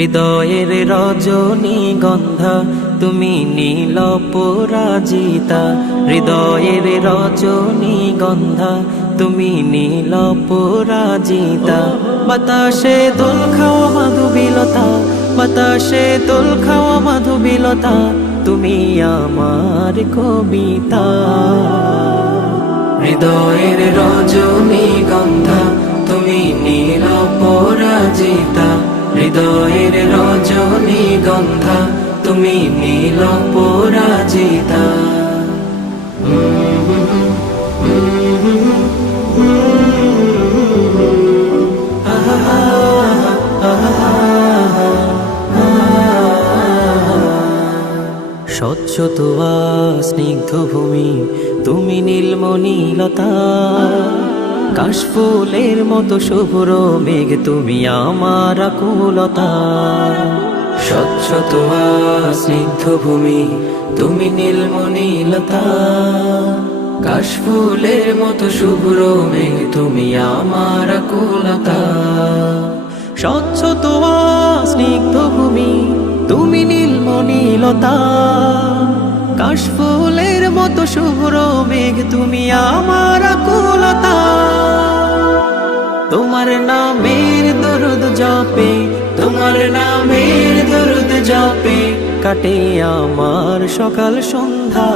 হৃদয়ের রজনীগন্ধা তুমি নীল পরাজিতা, হৃদয়ের রজনীগন্ধা তুমি নীল পরাজিতা। বাতাসে দোল খাওয়া মাধুবিলতা, বাতাসে দোল খাওয়া মাধুবিলতা, তুমি আমার কবিতা। হৃদয়ের রজনীগন্ধা তুমি নীল পরাজিতা, হৃদয়ের রজনীগন্ধা তুমি নীল পরাজিতা। স্বচ্ছ তোয়া স্নিগ্ধ ভূমি তুমি নীলমণিলতা, কাশফুলের মতো শুভ্র মেঘ তুমি আমার আকুলতা। স্বচ্ছ তোয়া স্নিগ্ধ ভূমি তুমি নীলমণিলতা, কাশফুলের মতো শুভ্র মেঘ তুমি আমার আকুলতা। স্বচ্ছ তোয়া স্নিগ্ধ ভূমি তুমি নীলমণিলতা, কাশফুলের মতো শুভ্র মেঘ তুমি আমার আকুলতা। তোমার নামের দরুদ জপে, তোমার নামের দরুদ জপে কাটে আমার সকাল সন্ধ্যা।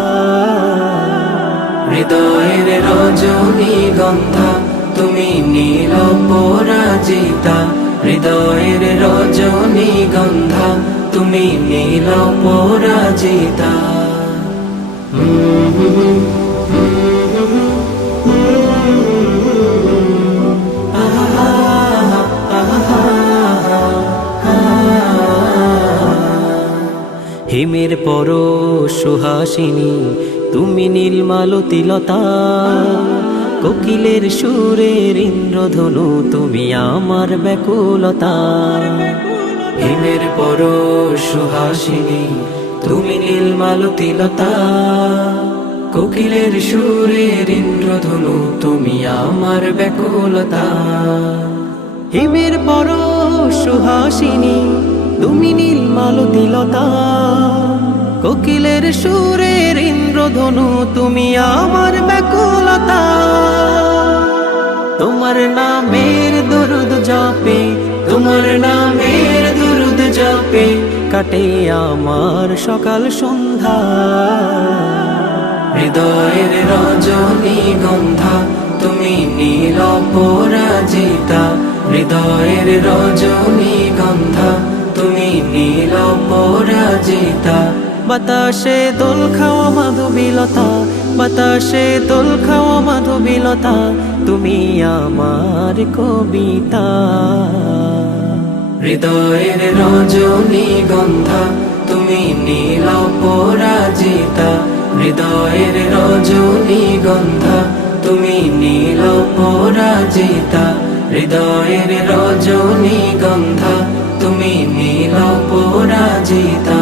হৃদয়ের রজনীগন্ধা তুমি নীল পরাজিতা, হৃদয়ের রজনীগন্ধা তুমি নীল পরাজিতা। হিমের পর সুহাসিনী তুমি নীলমালতিলতা, কোকিলের সুরের ইন্দ্রধনু তুমি আমার ব্যাকুলতা। হিমের পর সুহাসিনী তুমি নীলমালতিলতা, কোকিলের সুরের ইন্দ্রধনু তুমি আমার ব্যাকুলতা। হিমের পর সুহাসিনী তুমি নীলমালতিলতা, কোকিলের সুরের ইন্দ্রধনু তুমি আমার ব্যাকুলতা। তোমার নামের দরুদ জপে, তোমার নামের দরুদ জপে কাটে আমার সকাল সন্ধ্যা। হৃদয়ের রজনীগন্ধা তুমি নীল পরাজিতা, হৃদয়ের রজনীগন্ধা তুমি নীল পরাজিতা। বাতাসে দোল খাওয়া মাধুবিলতা, বাতাসে দোল খাওয়া মাধুবিলতা, তুমি আমার কবিতা। হৃদয়ের রজনীগন্ধা তুমি নীল পরাজিতা, হৃদয়ের রজনীগন্ধা তুমি নীল পরাজিতা, হৃদয়ের রজনীগন্ধা তুমি নীল পরাজিতা।